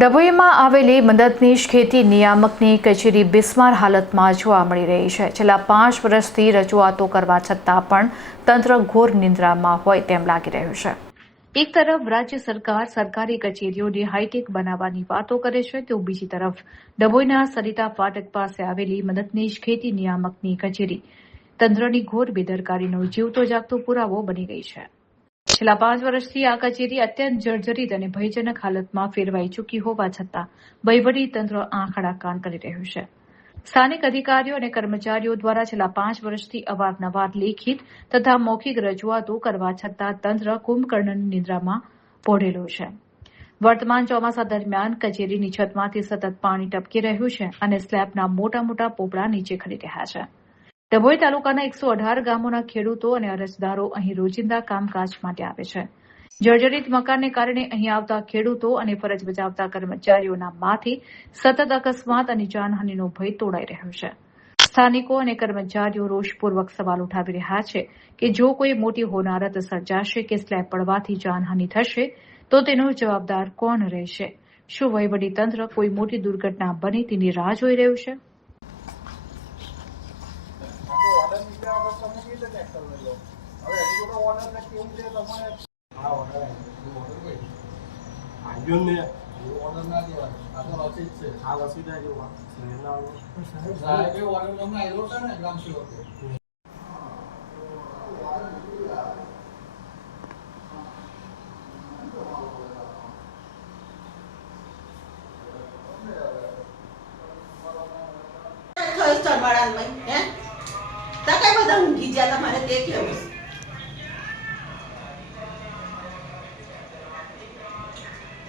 ડભોઈમાં આવેલી મદદનીશ ખેતી નિયામકની કચેરી બિસ્માર હાલતમાં જોવા મળી રહી છે। છેલ્લા 5 વર્ષથી રજૂઆતો કરવા છતાં પણ તંત્ર ઘોર નિંદ્રામાં હોય તેમ લાગી રહ્યું છે। એક તરફ રાજ્ય સરકાર સરકારી કચેરીઓને હાઈટેક બનાવવાની વાતો કરે છે, તો બીજી તરફ ડભોઈના સરિતા ફાટક પાસે આવેલી મદદનીશ ખેતી નિયામકની કચેરી તંત્રની ઘોર બેદરકારીનો જીવતો જાગતો પુરાવો બની ગઈ છે। છેલ્લા 5 વર્ષથી આ કચેરી અત્યંત જર્જરિત અને ભયજનક હાલતમાં ફેરવાઈ ચૂકી હોવા છતાં વહીવટી તંત્ર આંખ આડા કાન કરી રહ્યું છે। સ્થાનિક અધિકારીઓ અને કર્મચારીઓ દ્વારા છેલ્લા 5 વર્ષથી અવારનવાર લેખિત તથા મૌખિક રજૂઆતો કરવા છતાં તંત્ર કુંભકર્ણની નિદ્રામાં પોઢેલું છે। વર્તમાન ચોમાસા દરમિયાન કચેરીની છતમાંથી સતત પાણી ટપકી રહ્યું છે અને સ્લેબના મોટા મોટા પોપડા નીચે ખરી રહ્યા છે। ડભોઈ તાલુકાના 118 ગામોના ખેડૂતો અને અરજદારો અહીં રોજિંદા કામકાજ માટે આવે છે। જર્જરિત મકાનને કારણે અહીં આવતા ખેડૂતો અને ફરજ બજાવતા કર્મચારીઓના માથે સતત અકસ્માત અને જાનહાનિનો ભય તોડાઈ રહ્યો છે। સ્થાનિકો અને કર્મચારીઓ રોષપૂર્વક સવાલ ઉઠાવી રહ્યા છે કે જો કોઈ મોટી હોનારત સર્જાશે કે સ્લેબ પડવાથી જાનહાનિ થશે તો તેનો જવાબદાર કોણ રહેશે? શું વહીવટી તંત્ર કોઈ મોટી દુર્ઘટના બને તેની રાહ જોઈ રહ્યું છે?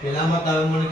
પેલામાં તમે મને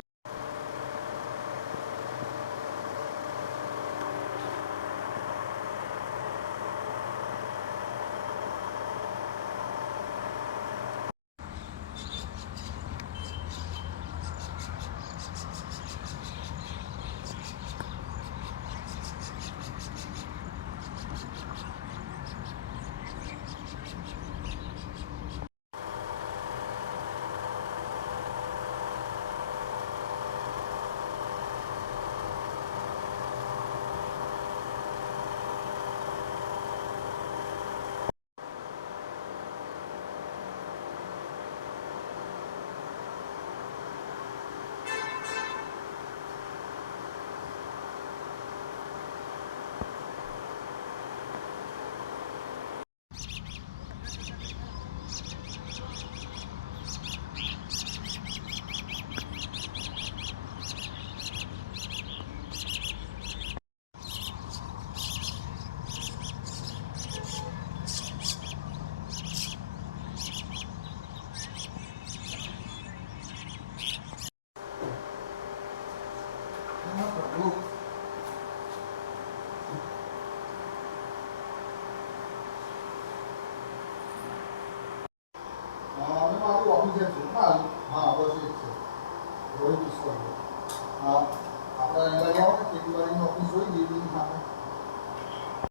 ऑफिस है